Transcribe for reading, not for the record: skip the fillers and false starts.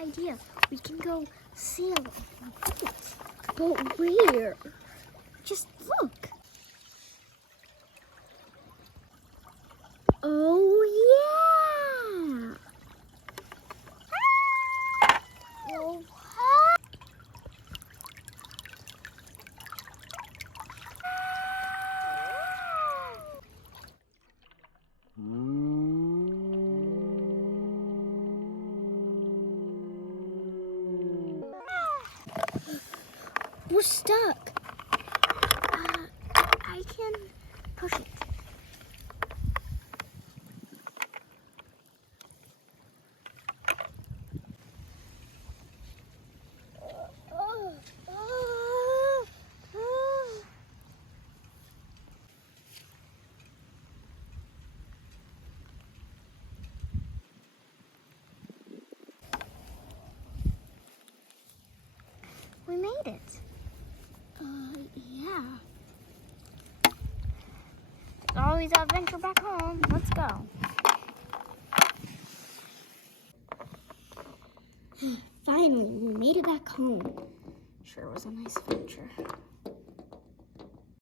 idea. We can go sail on a boat. But where? Just look. Oh, yeah. Oh, we're stuck. I can push it. We made it. Yeah. There's always an adventure back home. Let's go. Finally, we made it back home. Sure was a nice adventure.